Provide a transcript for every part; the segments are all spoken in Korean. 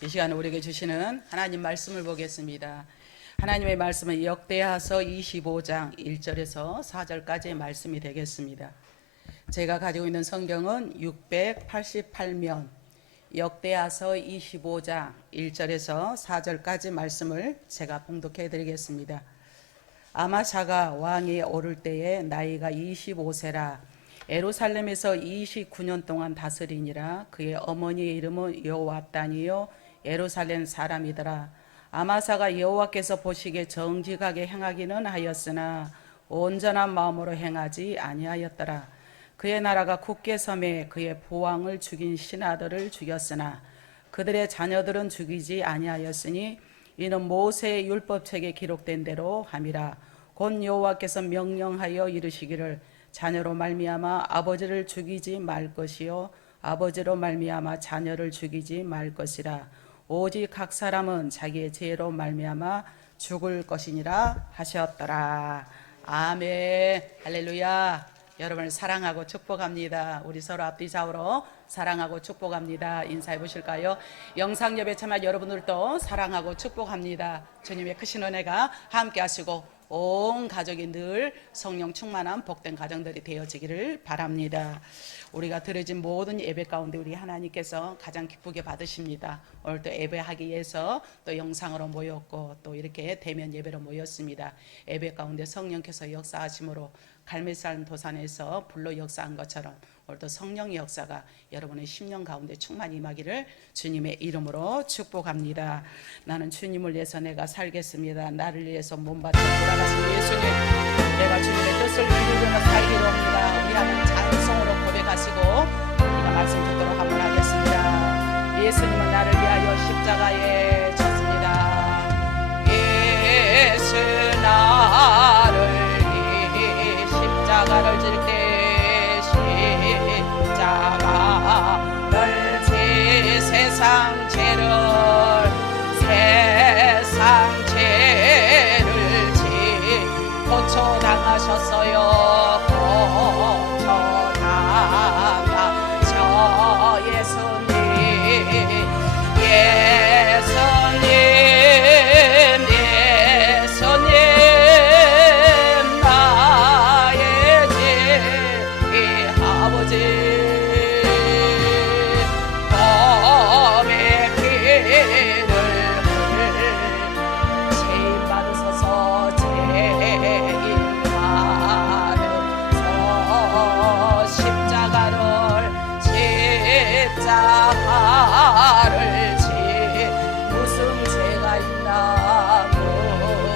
이 시간에 우리에게 주시는 하나님 말씀을 보겠습니다. 하나님의 말씀은 역대하서 25장 1절에서 4절까지의 말씀이 되겠습니다. 제가 가지고 있는 성경은 688면 역대하서 25장 1절에서 4절까지 말씀을 제가 봉독해 드리겠습니다. 아마샤가 왕위에 오를 때에 나이가 25세라 예루살렘에서 29년 동안 다스리니라. 그의 어머니의 이름은 여호와단이요 예루살렘 사람이더라. 아마사가 여호와께서 보시기에 정직하게 행하기는 하였으나 온전한 마음으로 행하지 아니하였더라. 그의 나라가 굳게 섬에 그의 보왕을 죽인 신하들을 죽였으나 그들의 자녀들은 죽이지 아니하였으니 이는 모세의 율법책에 기록된 대로 함이라. 곧 여호와께서 명령하여 이르시기를 자녀로 말미암아 아버지를 죽이지 말 것이요 아버지로 말미암아 자녀를 죽이지 말 것이라. 오직 각 사람은 자기의 죄로 말미암아 죽을 것이니라 하셨더라. 아멘. 할렐루야. 여러분을 사랑하고 축복합니다. 우리 서로 앞뒤 좌우로 사랑하고 축복합니다. 인사해 보실까요? 영상 예배 참여 여러분들도 사랑하고 축복합니다. 주님의 크신 은혜가 함께 하시고 온 가족이 늘 성령 충만한 복된 가정들이 되어지기를 바랍니다. 우리가 드려진 모든 예배 가운데 우리 하나님께서 가장 기쁘게 받으십니다. 오늘 또 예배하기 위해서 또 영상으로 모였고 또 이렇게 대면 예배로 모였습니다. 예배 가운데 성령께서 역사하심으로 갈매산 도산에서 불로 역사한 것처럼 오늘도 성령의 역사가 여러분의 심령 가운데 충만히 임하기를 주님의 이름으로 축복합니다. 나는 주님을 위해서 내가 살겠습니다. 나를 위해서 몸바쳐 돌아가신 예수님, 내가 주님의 뜻을 이루려는 살기로옵니다. 우리 하나님 찬송으로 고백하시고 우리가 말씀 듣도록 한번 하겠습니다. 예수님은 나를 위하여 십자가에 졌습니다. 예수 나를 십자가를 질 때 십자가를 지 세상 죄를 지 고초당하셨어요. 고초당하셔 예수님 나의 죄 아버지 십자가를 지 무슨 죄가 있나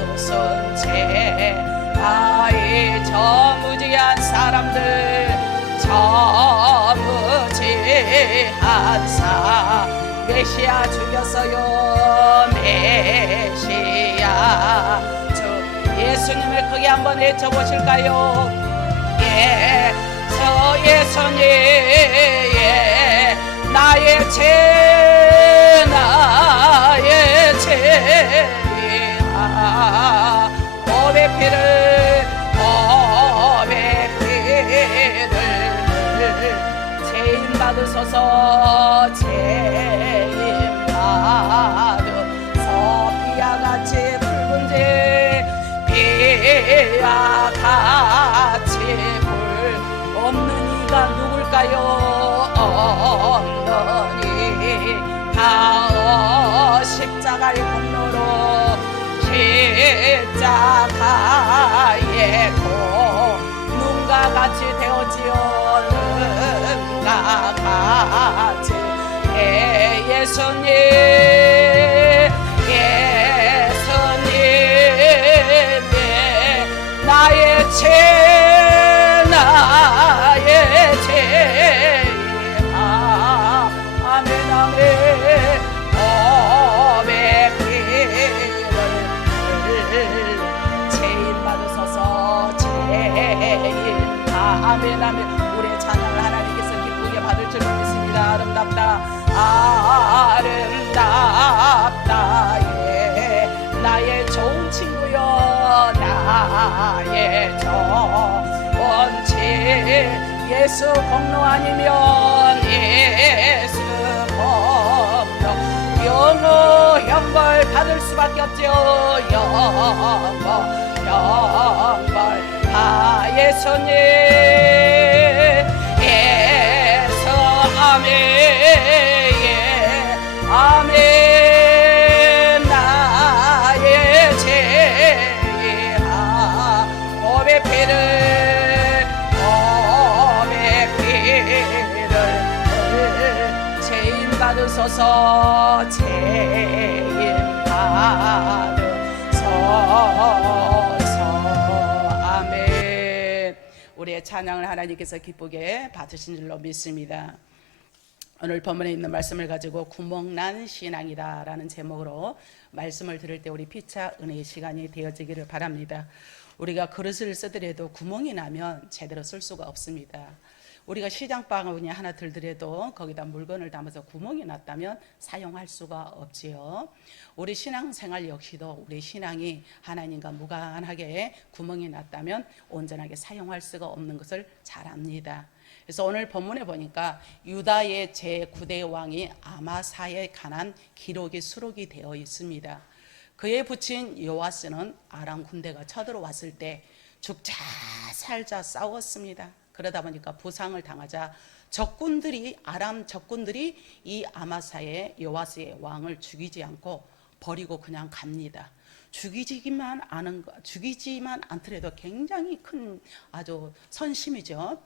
무슨 죄가 저 무지한 사람들 저 무지한 메시아 죽였어요. 메시아 주 예수님을 크게 한번 외쳐보실까요? 저 예수님 나의 죄 보배 피를 죄인 받으소서 죄인 받으소 비와같이 붉은 죄 비와같이 불 없는 이가 누굴까요? 없느니 다 십자가의 공로로 십자가의 눈과 같이 되어지어 눈과 같이 예수님 나의 죄 아멘 아멘 죄인 받으소서 죄인 아멘 아멘. 우리의 찬양을 하나님께서 기쁘게 받을 줄 믿습니다. 아름답다 아름답다 나의 좋은 친구여 나의 좋은 친구 예수 공로 아니면 예수 공로 형벌 받을 수밖에 없죠. 형벌 하예수님 예서 아멘 아멘 나의 죄하 몸의 피를 죄인 받으소서 죄인 받으소서 아멘. 우리의 찬양을 하나님께서 기쁘게 받으신 줄로 믿습니다. 오늘 본문에 있는 말씀을 가지고 구멍난 신앙이다 라는 제목으로 말씀을 들을 때 우리 피차 은혜의 시간이 되어지기를 바랍니다. 우리가 그릇을 쓰더라도 구멍이 나면 제대로 쓸 수가 없습니다. 우리가 시장 바구니 하나 들더라도 거기다 물건을 담아서 구멍이 났다면 사용할 수가 없지요. 우리 신앙생활 역시도 우리 신앙이 하나님과 무관하게 구멍이 났다면 온전하게 사용할 수가 없는 것을 잘 압니다. 그래서 오늘 본문에 보니까 유다의 제9대 왕이 아마사에 관한 기록이 수록이 되어 있습니다. 그의 부친 요아스는 아람 군대가 쳐들어왔을 때 죽자 살자 싸웠습니다. 그러다 보니까 부상을 당하자 아람 적군들이 이 아마사의 요아스의 왕을 죽이지 않고 버리고 그냥 갑니다. 죽이지만 않더라도 굉장히 큰 아주 선심이죠.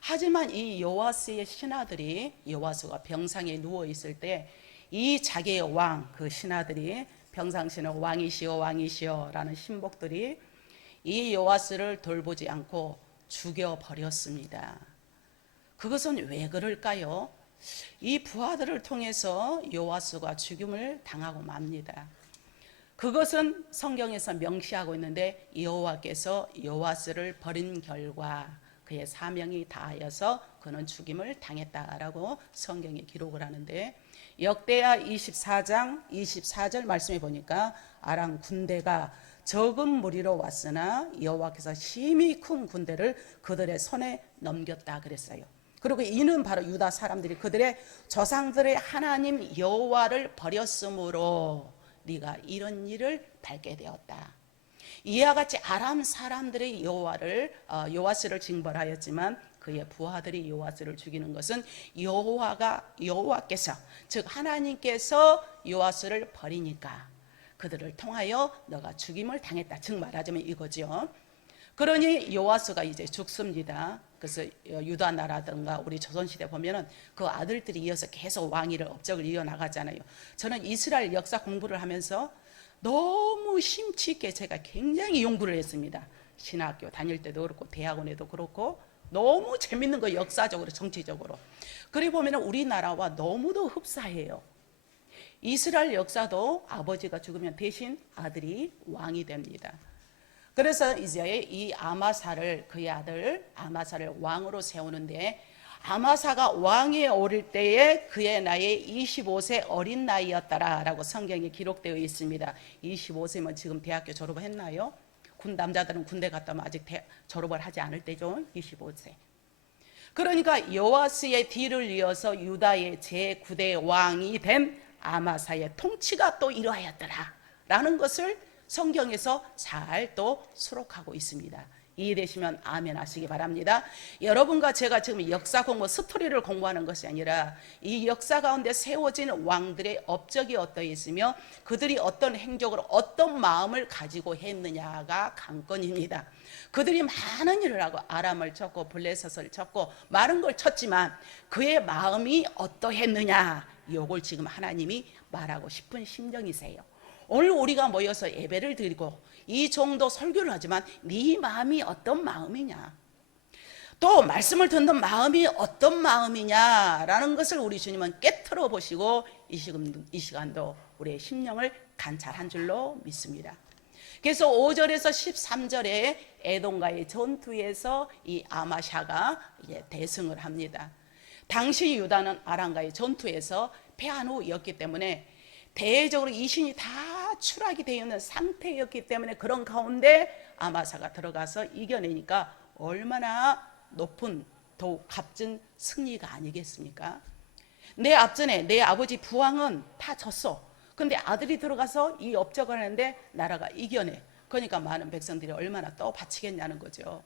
하지만 이 요아스의 신하들이 요아스가 병상에 누워 있을 때 이 자기의 왕 그 신하들이 평상시는 왕이시여 라는 신복들이 이 요아스를 돌보지 않고 죽여버렸습니다. 그것은 왜 그럴까요? 이 부하들을 통해서 요아스가 죽임을 당하고 맙니다. 그것은 성경에서 명시하고 있는데 여호와께서 요아스를 버린 결과 그의 사명이 다하여서 그는 죽임을 당했다라고 성경에 기록을 하는데, 역대하 24장 24절 말씀해 보니까 아람 군대가 적은 무리로 왔으나 여호와께서 심히 큰 군대를 그들의 손에 넘겼다 그랬어요. 그리고 이는 바로 유다 사람들이 그들의 조상들의 하나님 여호와를 버렸으므로 네가 이런 일을 밟게 되었다. 이와 같이 아람 사람들의 요아스를 징벌하였지만 그의 부하들이 요아스를 죽이는 것은 여호와께서 즉 하나님께서 요아스를 버리니까 그들을 통하여 너가 죽임을 당했다. 즉 말하자면 이거죠. 그러니 요아스가 이제 죽습니다. 그래서 유다 나라든가 우리 조선시대 보면은 그 아들들이 이어서 계속 왕위를 업적을 이어나가잖아요. 저는 이스라엘 역사 공부를 하면서 너무 심취 있게 제가 굉장히 연구를 했습니다. 신학교 다닐 때도 그렇고 대학원에도 그렇고 너무 재밌는 거 역사적으로 정치적으로. 그리고 보면 우리나라와 너무도 흡사해요. 이스라엘 역사도 아버지가 죽으면 대신 아들이 왕이 됩니다. 그래서 이제 이 그의 아들 아마사를 왕으로 세우는데, 아마사가 왕에 오를 때에 그의 나이 25세 어린 나이였다라고 성경에 기록되어 있습니다. 25세면 지금 대학교 졸업을 했나요? 남자들은 군대 갔다 오면 아직 졸업을 하지 않을 때죠. 25세. 그러니까 요아스의 뒤를 이어서 유다의 제9대 왕이 된 아마사의 통치가 또 이러하였더라 라는 것을 성경에서 잘 또 수록하고 있습니다. 이해되시면 아멘 하시기 바랍니다. 여러분과 제가 지금 역사 공부, 스토리를 공부하는 것이 아니라 이 역사 가운데 세워진 왕들의 업적이 어떠했으며 그들이 어떤 행적으로 어떤 마음을 가지고 했느냐가 관건입니다. 그들이 많은 일을 하고 아람을 쳤고 블레셋을 쳤고 많은 걸 쳤지만 그의 마음이 어떠했느냐, 이걸 지금 하나님이 말하고 싶은 심정이세요. 오늘 우리가 모여서 예배를 드리고 이 정도 설교를 하지만 네 마음이 어떤 마음이냐, 또 말씀을 듣는 마음이 어떤 마음이냐라는 것을 우리 주님은 깨트려 보시고 이 시간도 우리의 심령을 관찰한 줄로 믿습니다. 그래서 5절에서 13절에 에돔과의 전투에서 이 아마샤가 대승을 합니다. 당시 유다는 아람과의 전투에서 패한 후였기 때문에 대외적으로 이 신이 다 추락이 되어 있는 상태였기 때문에 그런 가운데 아마사가 들어가서 이겨내니까 얼마나 높은 더욱 값진 승리가 아니겠습니까? 내 앞전에 내 아버지 부왕은 다 졌어. 근데 아들이 들어가서 이 업적을 하는데 나라가 이겨내. 그러니까 많은 백성들이 얼마나 또 바치겠냐는 거죠.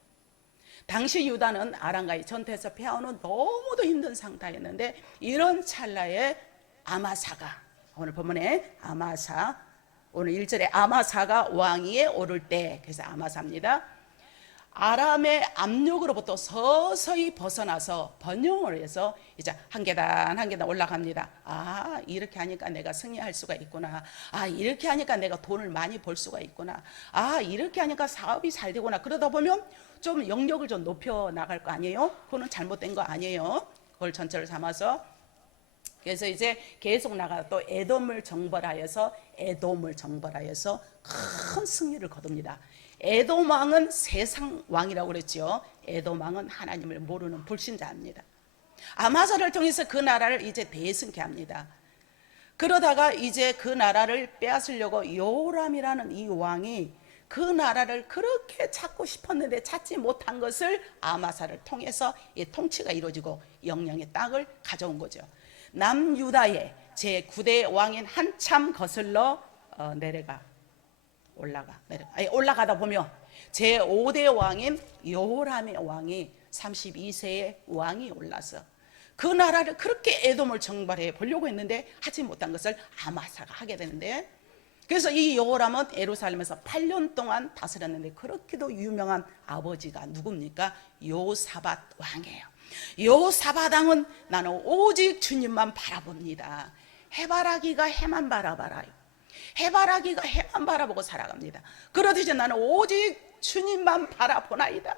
당시 유다는 아람과의 전투에서 패하는 너무도 힘든 상태였는데, 이런 찰나에 아마사가, 오늘 본문에 아마사, 오늘 1절에 아마사가 왕위에 오를 때, 그래서 아마사입니다. 아람의 압력으로부터 서서히 벗어나서 번영을 해서 이제 한 계단 한 계단 올라갑니다. 아, 이렇게 하니까 내가 승리할 수가 있구나. 아, 이렇게 하니까 내가 돈을 많이 벌 수가 있구나. 아, 이렇게 하니까 사업이 잘 되구나. 그러다 보면 좀 영역을 좀 높여 나갈 거 아니에요? 그거는 잘못된 거 아니에요? 그걸 전철을 삼아서. 그래서 이제 계속 나가 또 에돔을 정벌하여서 큰 승리를 거둡니다. 에돔 왕은 세상 왕이라고 그랬죠. 에돔 왕은 하나님을 모르는 불신자입니다. 아마사를 통해서 그 나라를 이제 대승케 합니다. 그러다가 이제 그 나라를 빼앗으려고 요람이라는 이 왕이 그 나라를 그렇게 찾고 싶었는데 찾지 못한 것을 아마사를 통해서 이 통치가 이루어지고 영령의 땅을 가져온 거죠. 남유다의 제9대 왕인 한참 거슬러 올라가다 보면 제5대 왕인 요람의 왕이 32세의 왕이 올라서 그 나라를 그렇게 에돔을 정벌해 보려고 했는데 하지 못한 것을 아마사가 하게 되는데, 그래서 이 요람은 예루살렘에서 8년 동안 다스렸는데 그렇게도 유명한 아버지가 누굽니까? 요사밧 왕이에요. 요사밧 왕은 나는 오직 주님만 바라봅니다. 해바라기가 해만 바라봐라요. 해바라기가 해만 바라보고 살아갑니다. 그러듯이 나는 오직 주님만 바라보나이다.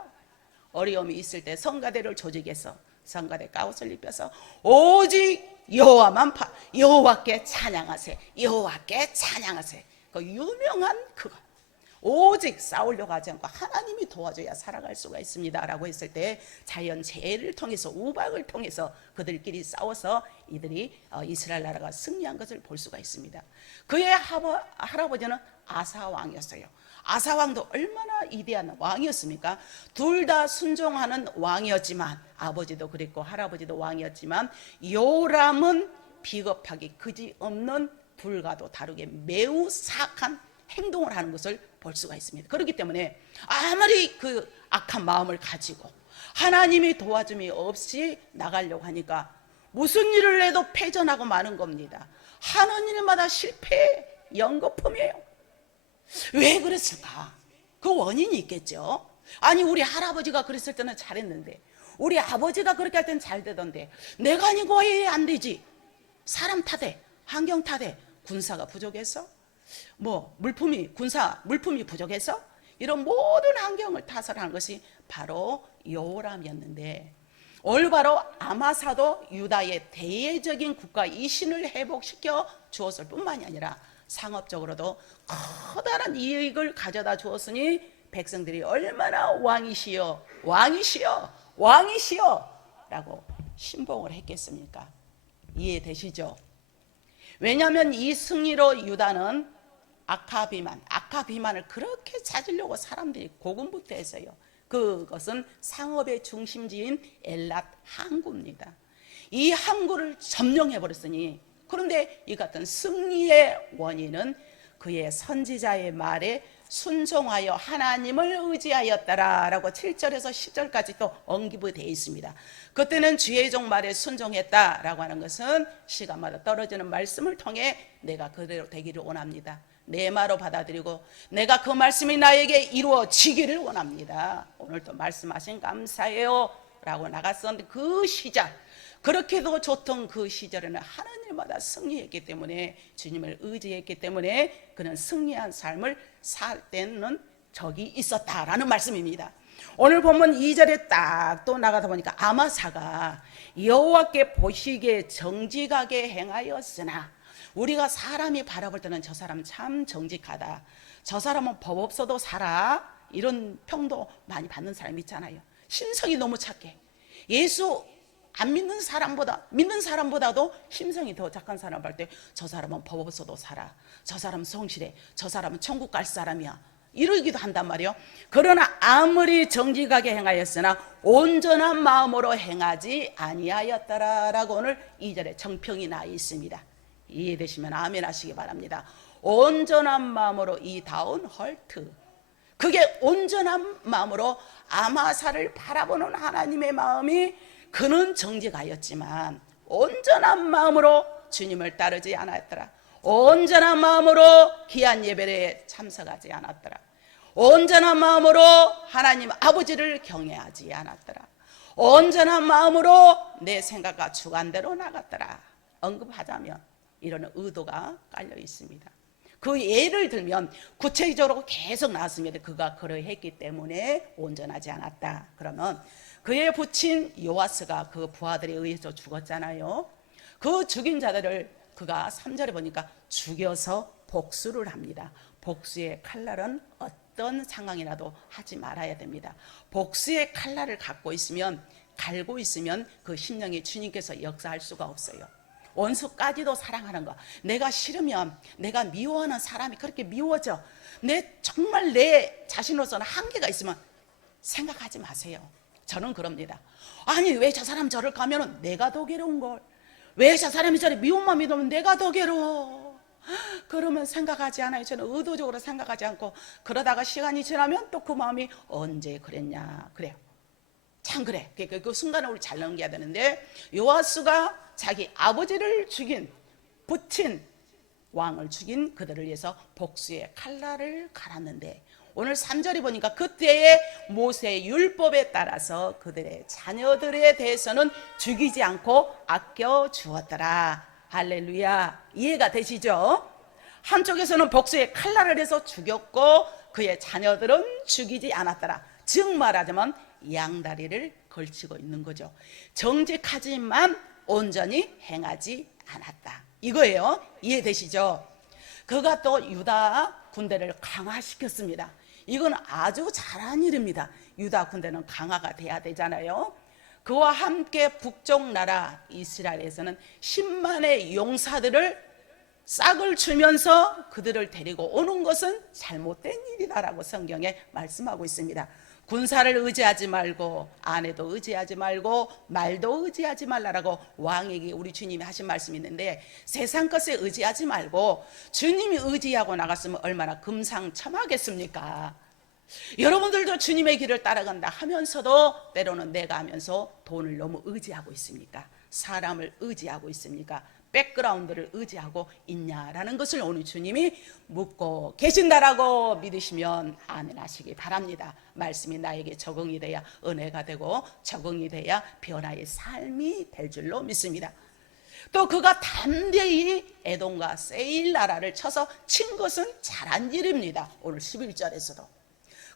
어려움이 있을 때 성가대를 조직해서 성가대 가옷을 입혀서 오직 여호와께 찬양하세, 여호와께 찬양하세. 그 유명한 그거. 오직 싸우려고 하지 않고 하나님이 도와줘야 살아갈 수가 있습니다 라고 했을 때 자연재해를 통해서 우박을 통해서 그들끼리 싸워서 이들이 이스라엘 나라가 승리한 것을 볼 수가 있습니다. 그의 할아버지는 아사왕이었어요. 아사왕도 얼마나 위대한 왕이었습니까? 둘 다 순종하는 왕이었지만, 아버지도 그랬고 할아버지도 왕이었지만, 요람은 비겁하게 그지없는 불과도 다르게 매우 사악한 행동을 하는 것을 볼 수가 있습니다. 그렇기 때문에 아무리 그 악한 마음을 가지고 하나님이 도와줌이 없이 나가려고 하니까 무슨 일을 해도 패전하고 마는 겁니다. 하는 일마다 실패, 연거품이에요. 왜 그랬을까? 그 원인이 있겠죠. 아니, 우리 할아버지가 그랬을 때는 잘했는데, 우리 아버지가 그렇게 할 때는 잘 되던데 내가 아니고 왜 안 되지? 사람 탓에, 환경 탓에, 군사가 부족해서, 물품이 부족해서, 이런 모든 환경을 탓을 하는 것이 바로 요람이었는데, 올바로 아마사도 유다의 대외적인 국가 이신을 회복시켜 주었을 뿐만이 아니라 상업적으로도 커다란 이익을 가져다 주었으니 백성들이 얼마나 왕이시여 라고 신봉을 했겠습니까? 이해되시죠? 왜냐하면 이 승리로 유다는 아카비만을 그렇게 찾으려고 사람들이 고군분투했어요. 그것은 상업의 중심지인 엘랏 항구입니다. 이 항구를 점령해버렸으니, 그런데 이 같은 승리의 원인은 그의 선지자의 말에 순종하여 하나님을 의지하였더라 라고 7절에서 10절까지 또 언급이 되어 있습니다. 그때는 주의 종 말에 순종했다라고 하는 것은 시간마다 떨어지는 말씀을 통해 내가 그대로 되기를 원합니다. 내 말로 받아들이고 내가 그 말씀이 나에게 이루어지기를 원합니다. 오늘 또 말씀하신 감사해요 라고 나갔었는데, 그 시작, 그렇게도 좋던 그 시절에는 하나님마다 승리했기 때문에, 주님을 의지했기 때문에 그는 승리한 삶을 살 때는 적이 있었다라는 말씀입니다. 오늘 보면 2절에 딱 또 나가다 보니까 아마사가 여호와께 보시기에 정직하게 행하였으나, 우리가 사람이 바라볼 때는 저 사람 참 정직하다, 저 사람은 법 없어도 살아, 이런 평도 많이 받는 사람 있잖아요. 심성이 너무 착해. 예수 안 믿는 사람보다도 심성이 더 착한 사람 볼 때 저 사람은 법 없어도 살아, 저 사람은 성실해, 저 사람은 천국 갈 사람이야, 이러기도 한단 말이에요. 그러나 아무리 정직하게 행하였으나 온전한 마음으로 행하지 아니하였더라 라고 오늘 2절에 정평이 나 있습니다. 이해되시면 아멘 하시기 바랍니다. 온전한 마음으로 이 다운 헐트, 그게 온전한 마음으로 아마사를 바라보는 하나님의 마음이 그는 정직하였지만 온전한 마음으로 주님을 따르지 않았더라. 온전한 마음으로 귀한 예배에 참석하지 않았더라. 온전한 마음으로 하나님 아버지를 경외하지 않았더라. 온전한 마음으로 내 생각과 주관대로 나갔더라. 언급하자면 이런 의도가 깔려 있습니다. 그 예를 들면 구체적으로 계속 나왔습니다. 그가 그러했기 때문에 온전하지 않았다. 그러면 그의 부친 요아스가 그 부하들에 의해서 죽었잖아요. 그 죽인 자들을 그가 3절에 보니까 죽여서 복수를 합니다. 복수의 칼날은 어떤 상황이라도 하지 말아야 됩니다. 복수의 칼날을 갖고 있으면, 갈고 있으면 그 심령이 주님께서 역사할 수가 없어요. 원수까지도 사랑하는 거. 내가 싫으면, 내가 미워하는 사람이 그렇게 미워져, 정말 내 자신으로서는 한계가 있으면 생각하지 마세요. 저는 그럽니다. 아니 왜 저 사람 저를 가면은 내가 더 괴로운 걸, 왜 저 사람이 저리 미움만 믿으면 내가 더 괴로워. 그러면 생각하지 않아요. 저는 의도적으로 생각하지 않고, 그러다가 시간이 지나면 또 그 마음이 언제 그랬냐 그래요. 참 그래. 그 순간을 우리 잘 넘겨야 되는데, 요아스가 자기 아버지를 죽인, 부친 왕을 죽인 그들을 위해서 복수의 칼날을 갈았는데, 오늘 3절이 보니까 그때의 모세의 율법에 따라서 그들의 자녀들에 대해서는 죽이지 않고 아껴 주었더라. 할렐루야. 이해가 되시죠? 한쪽에서는 복수의 칼날을 해서 죽였고 그의 자녀들은 죽이지 않았더라. 즉 말하자면 양다리를 걸치고 있는 거죠. 정직하지만 온전히 행하지 않았다. 이거예요. 이해되시죠? 그가 또 유다 군대를 강화시켰습니다. 이건 아주 잘한 일입니다. 유다 군대는 강화가 돼야 되잖아요. 그와 함께 북쪽 나라 이스라엘에서는 10만의 용사들을 싹을 주면서 그들을 데리고 오는 것은 잘못된 일이다라고 성경에 말씀하고 있습니다. 군사를 의지하지 말고, 아내도 의지하지 말고, 말도 의지하지 말라라고 왕에게 우리 주님이 하신 말씀이 있는데, 세상 것에 의지하지 말고 주님이 의지하고 나갔으면 얼마나 금상첨화겠습니까? 여러분들도 주님의 길을 따라간다 하면서도 때로는 내가 하면서 돈을 너무 의지하고 있습니까? 사람을 의지하고 있습니까? 백그라운드를 의지하고 있냐라는 것을 오늘 주님이 묻고 계신다라고 믿으시면 아멘 하시기 바랍니다. 말씀이 나에게 적응이 돼야 은혜가 되고, 적응이 돼야 변화의 삶이 될 줄로 믿습니다. 또 그가 담대히 에돔과 세일 나라를 쳐서 친 것은 잘한 일입니다. 오늘 11절에서도.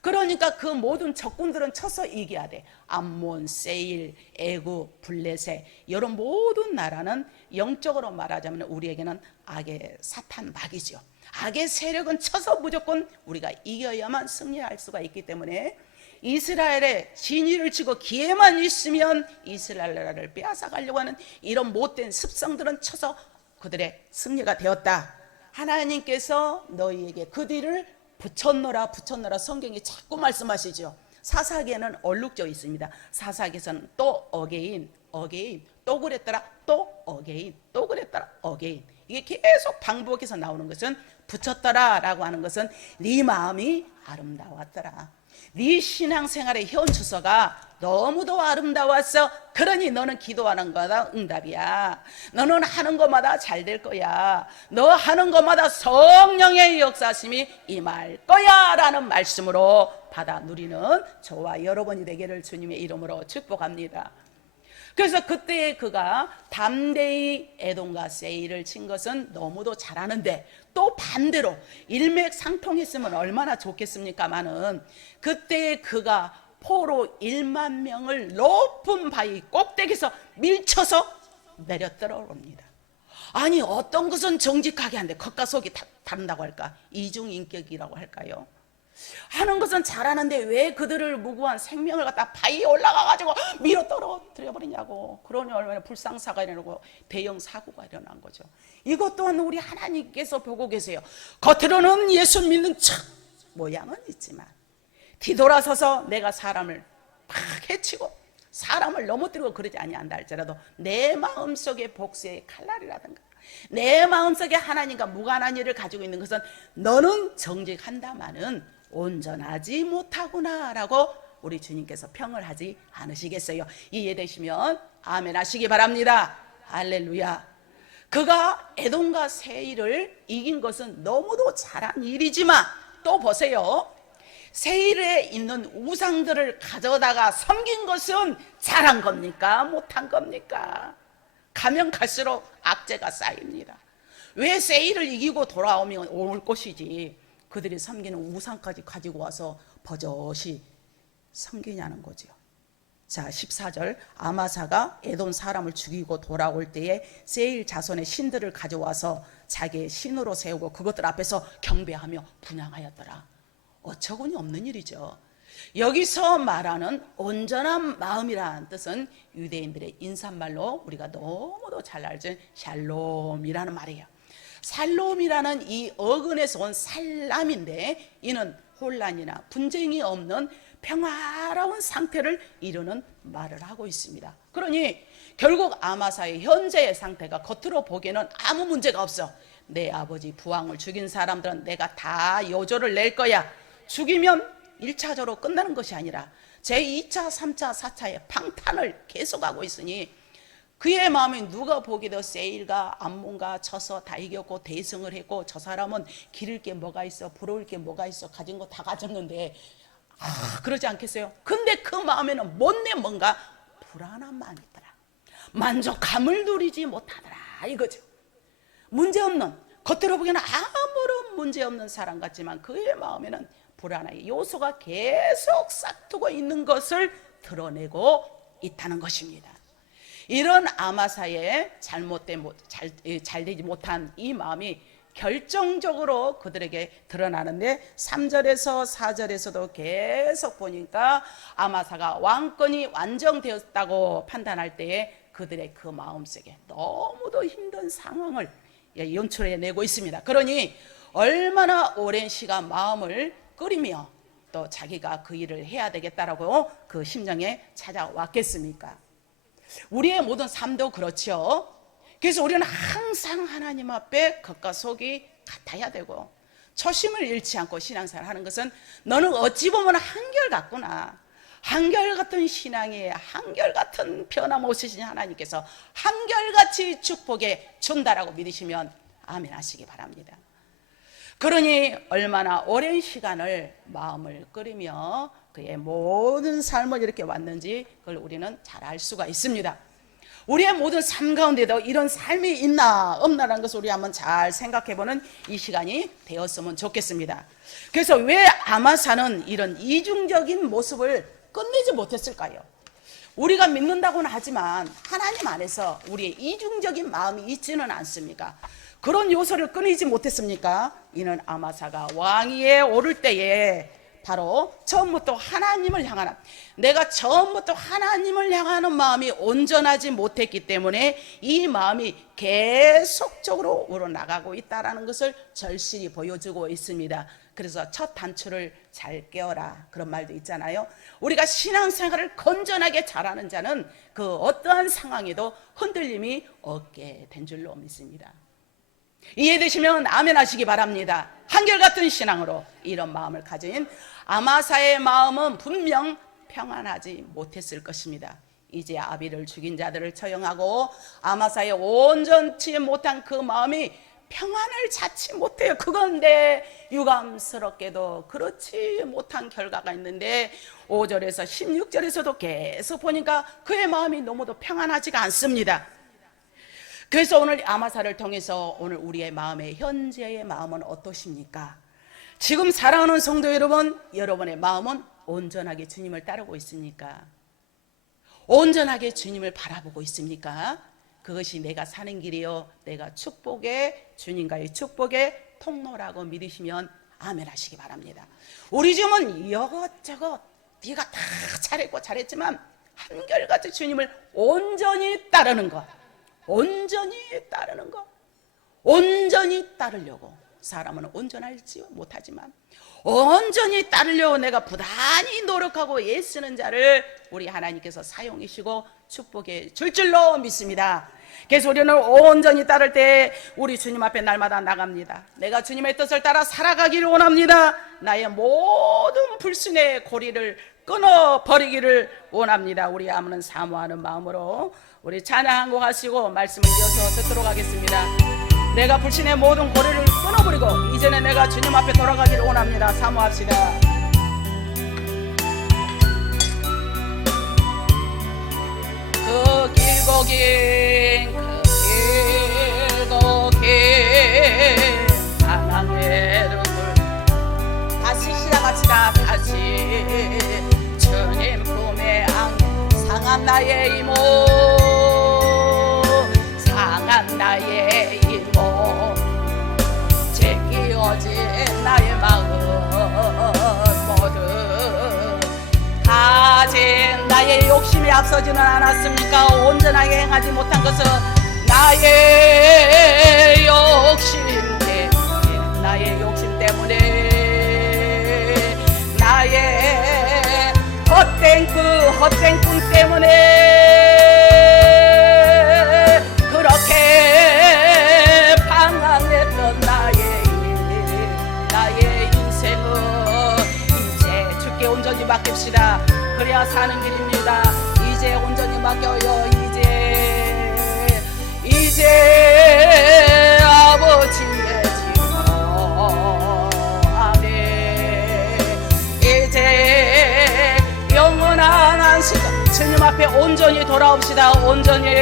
그러니까 그 모든 적군들은 쳐서 이겨야 돼. 암몬, 세일, 애굽, 블레셋, 이런 모든 나라는 영적으로 말하자면 우리에게는 악의 사탄 막이죠. 악의 세력은 쳐서 무조건 우리가 이겨야만 승리할 수가 있기 때문에 이스라엘의 진위를 치고 기회만 있으면 이스라엘 나라를 빼앗아가려고 하는 이런 못된 습성들은 쳐서 그들의 승리가 되었다. 하나님께서 너희에게 그 뒤를 붙였노라 성경이 자꾸 말씀하시죠. 사사기에는 얼룩져 있습니다. 사사기에서는 또 어게인, 또 그랬더라, 또 어게인, 또 그랬더라, 어게인. 이게 계속 반복해서 나오는 것은, 붙였더라라고 하는 것은 네 마음이 아름다웠더라. 네 신앙생활의 현 주소가 너무도 아름다웠어. 그러니 너는 기도하는 거마다 응답이야. 너는 하는 것마다 잘 될 거야. 너 하는 것마다 성령의 역사심이 임할 거야 라는 말씀으로 받아 누리는 저와 여러분이 되기를 주님의 이름으로 축복합니다. 그래서 그때 그가 담대히 에돔과 세일을 친 것은 너무도 잘하는데, 또 반대로 일맥상통했으면 얼마나 좋겠습니까마는, 그때 그가 포로 1만 명을 높은 바위 꼭대기에서 밀쳐서 내려 떨어옵니다. 아니 어떤 것은 정직하게 하는데 겉과 속이 다른다고 할까? 이중인격이라고 할까요? 하는 것은 잘하는데 왜 그들을 무고한 생명을 갖다 바위에 올라가가지고 밀어 떨어뜨려 버리냐고. 그러니 얼마나 불상사가 일어나고 대형 사고가 일어난 거죠. 이것 또한 우리 하나님께서 보고 계세요. 겉으로는 예수 믿는 척 모양은 있지만 뒤돌아서서 내가 사람을 막 해치고 사람을 넘어뜨리고 그러지 아니한다 할지라도 내 마음속에 복수의 칼날이라든가 내 마음속에 하나님과 무관한 일을 가지고 있는 것은 너는 정직한다마는 온전하지 못하구나 라고 우리 주님께서 평을 하지 않으시겠어요? 이해되시면 아멘 하시기 바랍니다. 할렐루야. 그가 에돔과 세일을 이긴 것은 너무도 잘한 일이지만 또 보세요. 세일에 있는 우상들을 가져다가 섬긴 것은 잘한 겁니까? 못한 겁니까? 가면 갈수록 악재가 쌓입니다. 왜 세일을 이기고 돌아오면 올 것이지 그들이 섬기는 우상까지 가지고 와서 버젓이 섬기냐는 거죠. 자, 14절 아마사가 에돔 사람을 죽이고 돌아올 때에 세일 자손의 신들을 가져와서 자기의 신으로 세우고 그것들 앞에서 경배하며 분향하였더라. 어처구니 없는 일이죠. 여기서 말하는 온전한 마음이라는 뜻은 유대인들의 인사말로 우리가 너무도 잘 알죠. 샬롬이라는 말이에요. 살롬이라는 이 어근에서 온 살람인데 이는 혼란이나 분쟁이 없는 평화로운 상태를 이루는 말을 하고 있습니다. 그러니 결국 아마사의 현재의 상태가 겉으로 보기에는 아무 문제가 없어. 내 아버지 부왕을 죽인 사람들은 내가 다 요조를 낼 거야. 죽이면 1차적으로 끝나는 것이 아니라 제2차, 3차, 4차의 방탄을 계속하고 있으니 그의 마음에 누가 보기도 세일과 암몬과 져서 다 이겼고 대승을 했고 저 사람은 기를 게 뭐가 있어, 부러울 게 뭐가 있어, 가진 거 다 가졌는데 그러지 않겠어요? 근데 그 마음에는 못내 뭔가 불안한 마음이 있더라. 만족감을 누리지 못하더라 이거죠. 문제없는, 겉으로 보기에는 아무런 문제없는 사람 같지만 그의 마음에는 불안의 요소가 계속 싹두고 있는 것을 드러내고 있다는 것입니다. 이런 아마사의 잘되지 못한 이 마음이 결정적으로 그들에게 드러나는데 3절에서 4절에서도 계속 보니까 아마사가 왕권이 완성되었다고 판단할 때에 그들의 그 마음속에 너무도 힘든 상황을 연출해내고 있습니다. 그러니 얼마나 오랜 시간 마음을 끓이며 또 자기가 그 일을 해야 되겠다라고 그 심정에 찾아왔겠습니까? 우리의 모든 삶도 그렇죠. 그래서 우리는 항상 하나님 앞에 겉과 속이 같아야 되고 초심을 잃지 않고 신앙생활 하는 것은 너는 어찌 보면 한결같구나. 한결같은 신앙에 한결같은 변함없으신 하나님께서 한결같이 축복해 준다라고 믿으시면 아멘 하시기 바랍니다. 그러니 얼마나 오랜 시간을 마음을 끓이며 그의 모든 삶을 이렇게 왔는지 그걸 우리는 잘 알 수가 있습니다. 우리의 모든 삶 가운데도 이런 삶이 있나 없나라는 것을 우리 한번 잘 생각해보는 이 시간이 되었으면 좋겠습니다. 그래서 왜 아마사는 이런 이중적인 모습을 끝내지 못했을까요? 우리가 믿는다고는 하지만 하나님 안에서 우리의 이중적인 마음이 있지는 않습니까? 그런 요소를 끊이지 못했습니까? 이는 아마사가 왕위에 오를 때에 바로 처음부터 하나님을 향하는, 내가 처음부터 하나님을 향하는 마음이 온전하지 못했기 때문에 이 마음이 계속적으로 우러나가고 있다는 것을 절실히 보여주고 있습니다. 그래서 첫 단추를 잘 깨어라 그런 말도 있잖아요. 우리가 신앙생활을 건전하게 잘하는 자는 그 어떠한 상황에도 흔들림이 없게 된 줄로 믿습니다. 이해되시면 아멘 하시기 바랍니다. 한결같은 신앙으로 이런 마음을 가진 아마사의 마음은 분명 평안하지 못했을 것입니다. 이제 아비를 죽인 자들을 처형하고 아마사의 온전치 못한 그 마음이 평안을 찾지 못해요. 그건데 유감스럽게도 그렇지 못한 결과가 있는데 5절에서 16절에서도 계속 보니까 그의 마음이 너무도 평안하지가 않습니다. 그래서 오늘 아마사를 통해서 오늘 우리의 마음의 현재의 마음은 어떠십니까? 지금 사랑하는 성도 여러분, 여러분의 마음은 온전하게 주님을 따르고 있습니까? 온전하게 주님을 바라보고 있습니까? 그것이 내가 사는 길이요, 내가 축복의 주님과의 축복의 통로라고 믿으시면 아멘 하시기 바랍니다. 우리 집은 이것저것 네가 다 잘했고 잘했지만 한결같이 주님을 온전히 따르는 것, 온전히 따르는 것, 온전히 따르려고, 사람은 온전할지 못하지만 온전히 따르려고 내가 부단히 노력하고 애쓰는 자를 우리 하나님께서 사용하시고 축복해 줄 줄로 믿습니다. 그래서 우리는 온전히 따를 때 우리 주님 앞에 날마다 나갑니다. 내가 주님의 뜻을 따라 살아가기를 원합니다. 나의 모든 불신의 고리를 끊어버리기를 원합니다. 우리 아무는 사모하는 마음으로 우리 찬양 한 곡 하시고 말씀을 이어서 듣도록 하겠습니다. 내가 불신의 모든 고리를 끊어버리고 이제는 내가 주님 앞에 돌아가기를 원합니다. 사모합시다. 그 길고 긴 사랑의 눈물 다시 시작합시다. 다시 주님 품에 상한 나의 이모 상한 나의 이모 제끼어진 나의 마음 모두 가진 나의 욕심이 앞서지는 않았습니까? 온전하게 행하지 못한 것은 나의 욕심 때문에 나의 욕심 때문에 나의 헛된 꿈 때문에 그렇게 방황했던 나의 인생은 이제 주께 온전히 맡깁시다. 그래야 사는 길입니다. 이제 온전히 맡겨요. 이제 아버지의 집으로 아멘. 이제 영원한 안식 주님 앞에 온전히 돌아옵시다. 온전히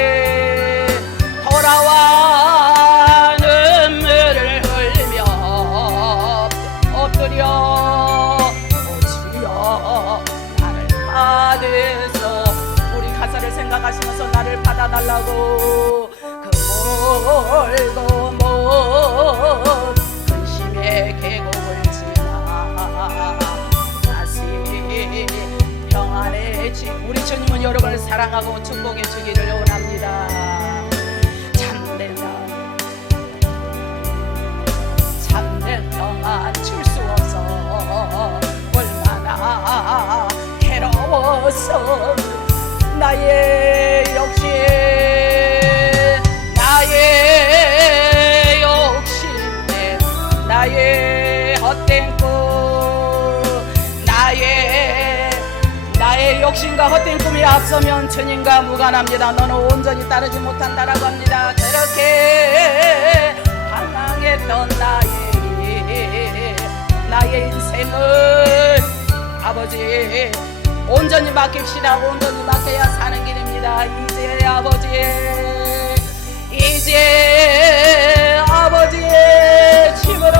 돌아와 눈물을 흘리며 엎드려 주여 나를 받으소. 우리 가사를 생각하시면서 나를 받아달라고 멀고 먼 근심의 계곡을 지나 다시 평안의 집. 우리 주님은 여러분을 사랑하고 축복해 주기를 원합니다. 참된 평안 줄 수 없어 얼마나 괴로워서 나의 욕심 나의 헛된 꿈 나의 욕심과 헛된 꿈이 앞서면 주님과 무관합니다. 너는 온전히 따르지 못한다라고 합니다. 그렇게 방황했던 나의 인생을 아버지 온전히 맡깁시다. 온전히 맡겨야 사는 길입니다. 이제 아버지 이제 아버지의 집으로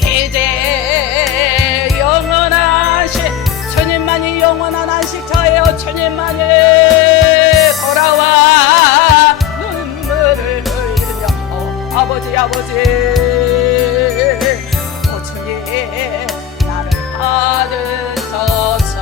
이제 영원한 안식 주님만이 영원한 안식처예요. 주님만이 돌아와 눈물을 흘리며 아버지 주님 나를 받으소서.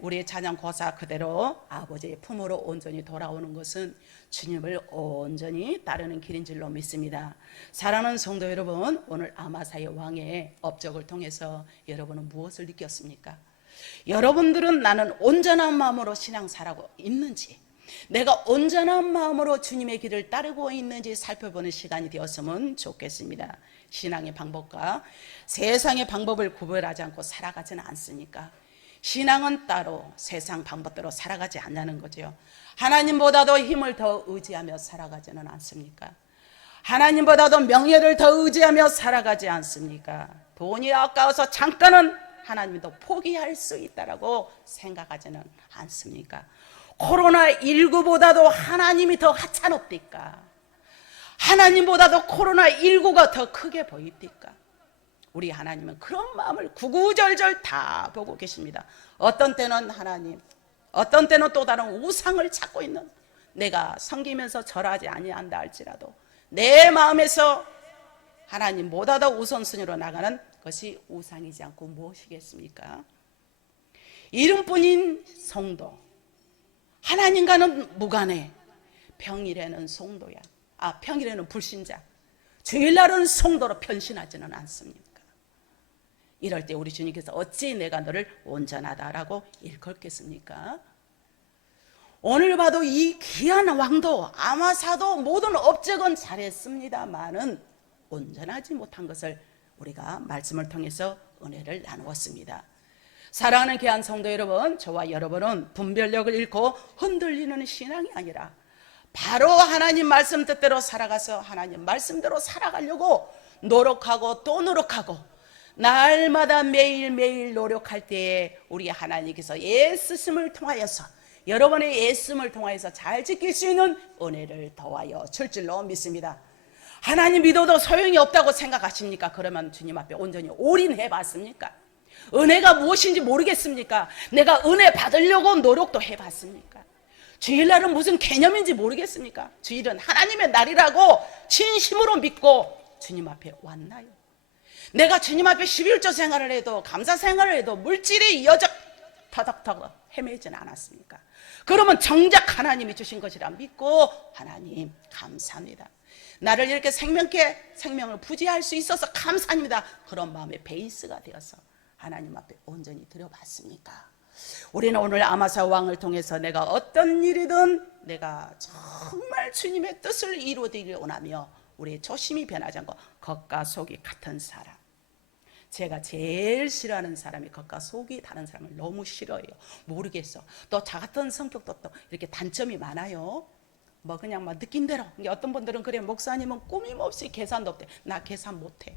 우리의 찬양 고사 그대로 아버지의 품으로 온전히 돌아오는 것은 주님을 온전히 따르는 길인 줄로 믿습니다. 사랑하는 성도 여러분, 오늘 아마사의 왕의 업적을 통해서 여러분은 무엇을 느꼈습니까? 여러분들은 나는 온전한 마음으로 신앙사라고 있는지, 내가 온전한 마음으로 주님의 길을 따르고 있는지 살펴보는 시간이 되었으면 좋겠습니다. 신앙의 방법과 세상의 방법을 구별하지 않고 살아가지는 않습니까? 신앙은 따로 세상 방법대로 살아가지 않냐는 거죠. 하나님보다도 힘을 더 의지하며 살아가지는 않습니까? 하나님보다도 명예를 더 의지하며 살아가지 않습니까? 돈이 아까워서 잠깐은 하나님도 포기할 수 있다라고 생각하지는 않습니까? 코로나19보다도 하나님이 더 하찮옵니까? 하나님보다도 코로나19가 더 크게 보입니까? 우리 하나님은 그런 마음을 구구절절 다 보고 계십니다. 어떤 때는 하나님, 어떤 때는 또 다른 우상을 찾고 있는, 내가 섬기면서 절하지 아니한다 할지라도 내 마음에서 하나님보다 더 우선순위로 나가는 것이 우상이지 않고 무엇이겠습니까? 이름뿐인 성도, 하나님과는 무관해. 평일에는 성도야, 평일에는 불신자, 주일날은 성도로 변신하지는 않습니까? 이럴 때 우리 주님께서 어찌 내가 너를 온전하다라고 일컫겠습니까? 오늘 봐도 이 귀한 왕도 아마사도 모든 업적은 잘했습니다마는 온전하지 못한 것을 우리가 말씀을 통해서 은혜를 나누었습니다. 사랑하는 귀한 성도 여러분, 저와 여러분은 분별력을 잃고 흔들리는 신앙이 아니라 바로 하나님 말씀 뜻대로 살아가서 하나님 말씀대로 살아가려고 노력하고 또 노력하고 날마다 매일매일 노력할 때에 우리 하나님께서 애쓰심을 통하여서 여러분의 애씀을 통하여서 잘 지킬 수 있는 은혜를 더하여 줄 줄로 믿습니다. 하나님 믿어도 소용이 없다고 생각하십니까? 그러면 주님 앞에 온전히 올인해 봤습니까? 은혜가 무엇인지 모르겠습니까? 내가 은혜 받으려고 노력도 해봤습니까? 주일날은 무슨 개념인지 모르겠습니까? 주일은 하나님의 날이라고 진심으로 믿고 주님 앞에 왔나요? 내가 주님 앞에 11조 생활을 해도 감사 생활을 해도 물질이 이어져 터덕터덕 헤매지는 않았습니까? 그러면 정작 하나님이 주신 것이라 믿고 하나님 감사합니다. 나를 이렇게 생명께 생명을 부지할 수 있어서 감사합니다. 그런 마음의 베이스가 되어서 하나님 앞에 온전히 드려봤습니까? 우리는 오늘 아마사 왕을 통해서 내가 어떤 일이든 내가 정말 주님의 뜻을 이루어드리길 원하며 우리의 초심이 변하지 않고 겉과 속이 같은 사람. 제가 제일 싫어하는 사람이 겉과 속이 다른 사람을 너무 싫어해요. 모르겠어. 또 저 같은 성격도 또 이렇게 단점이 많아요. 뭐 그냥 막 느낀 대로. 어떤 분들은 그래, 목사님은 꾸밈없이 계산도 없대. 나 계산 못해.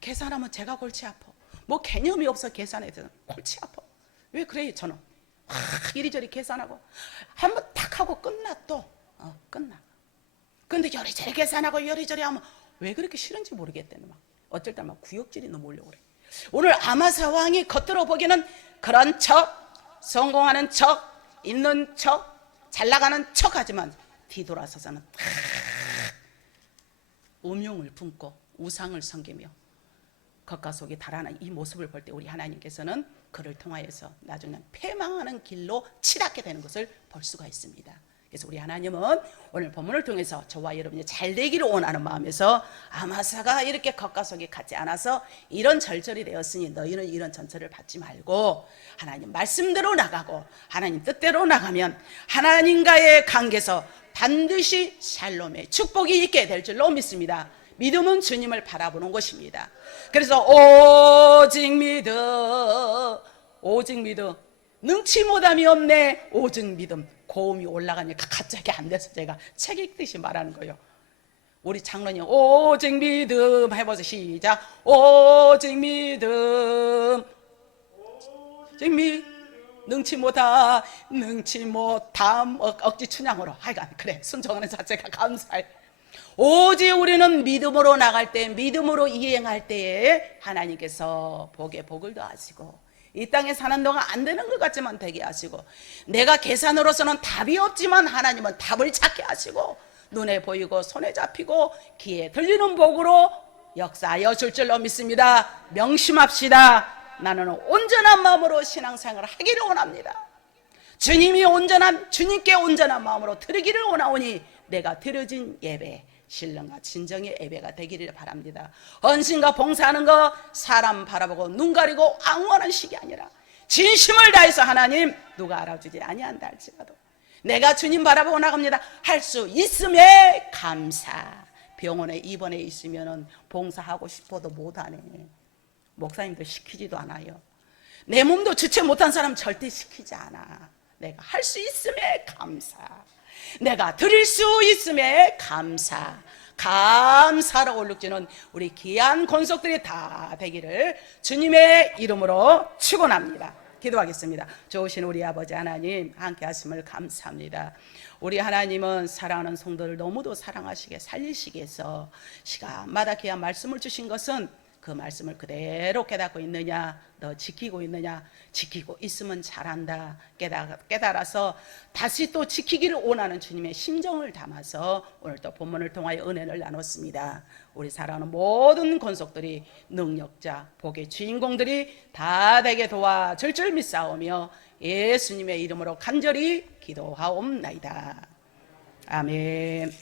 계산하면 제가 골치 아파. 뭐 개념이 없어. 계산에 대해서 골치 아파. 왜 그래요? 저는 이리저리 계산하고 한번 탁 하고 끝나. 또 끝나. 근데 요리저리 계산하고 요리저리 하면 왜 그렇게 싫은지 모르겠대는 막 어쩔 때 막 구역질이 너무 오려고 그래. 오늘 아마사 왕이 겉으로 보기에는 그런 척, 성공하는 척, 있는 척, 잘 나가는 척 하지만 뒤돌아서서는 음흉을 품고 우상을 섬기며 겉과 속이 달아난 이 모습을 볼 때 우리 하나님께서는 그를 통하여서 나중에는 패망하는 길로 치닫게 되는 것을 볼 수가 있습니다. 그래서 우리 하나님은 오늘 본문을 통해서 저와 여러분이 잘 되기를 원하는 마음에서 아마사가 이렇게 겉과 속이 같지 않아서 이런 절절이 되었으니 너희는 이런 전철을 받지 말고 하나님 말씀대로 나가고 하나님 뜻대로 나가면 하나님과의 관계에서 반드시 샬롬의 축복이 있게 될 줄로 믿습니다. 믿음은 주님을 바라보는 것입니다. 그래서 오직 믿어, 오직 믿어, 능치 못함이 없네. 오직 믿음. 고음이 올라가니까 갑자기 안 돼서 제가 책 읽듯이 말하는 거예요. 우리 장로님 오직 믿음 해보세요. 시작. 오직 믿음, 오직 믿음, 능치 못함, 능치 못함. 억지 춘향으로 하여간 그래 순종하는 자체가 감사해. 오직 우리는 믿음으로 나갈 때, 믿음으로 이행할 때에 하나님께서 복에 복을 더하시고 이 땅에 사는 동안 안 되는 것 같지만 되게 하시고 내가 계산으로서는 답이 없지만 하나님은 답을 찾게 하시고 눈에 보이고 손에 잡히고 귀에 들리는 복으로 역사하여 줄 줄로 믿습니다. 명심합시다. 나는 온전한 마음으로 신앙생활을 하기를 원합니다. 주님이 온전한, 주님께 온전한 마음으로 드리기를 원하오니 내가 드려진 예배, 신령과 진정의 예배가 되기를 바랍니다. 헌신과 봉사하는 거 사람 바라보고 눈 가리고 앙원한 식이 아니라 진심을 다해서 하나님 누가 알아주지 아니한다 할지라도 내가 주님 바라보고 나갑니다. 할 수 있음에 감사. 병원에 입원해 있으면 봉사하고 싶어도 못하네. 목사님도 시키지도 않아요. 내 몸도 주체 못한 사람 절대 시키지 않아. 내가 할 수 있음에 감사. 내가 드릴 수 있음에 감사. 감사로 올룩지는 우리 귀한 권속들이 다 되기를 주님의 이름으로 축원합니다. 기도하겠습니다. 좋으신 우리 아버지 하나님 함께 하심을 감사합니다. 우리 하나님은 사랑하는 성도를 너무도 사랑하시게 살리시기 위해서 시간마다 귀한 말씀을 주신 것은 그 말씀을 그대로 깨닫고 있느냐, 너 지키고 있느냐, 지키고 있으면 잘한다 깨달아서 다시 또 지키기를 원하는 주님의 심정을 담아서 오늘 또 본문을 통하여 은혜를 나눴습니다. 우리 사랑하는 모든 권속들이 능력자, 복의 주인공들이 다 되게 도와줄 줄 믿사오며 예수님의 이름으로 간절히 기도하옵나이다. 아멘.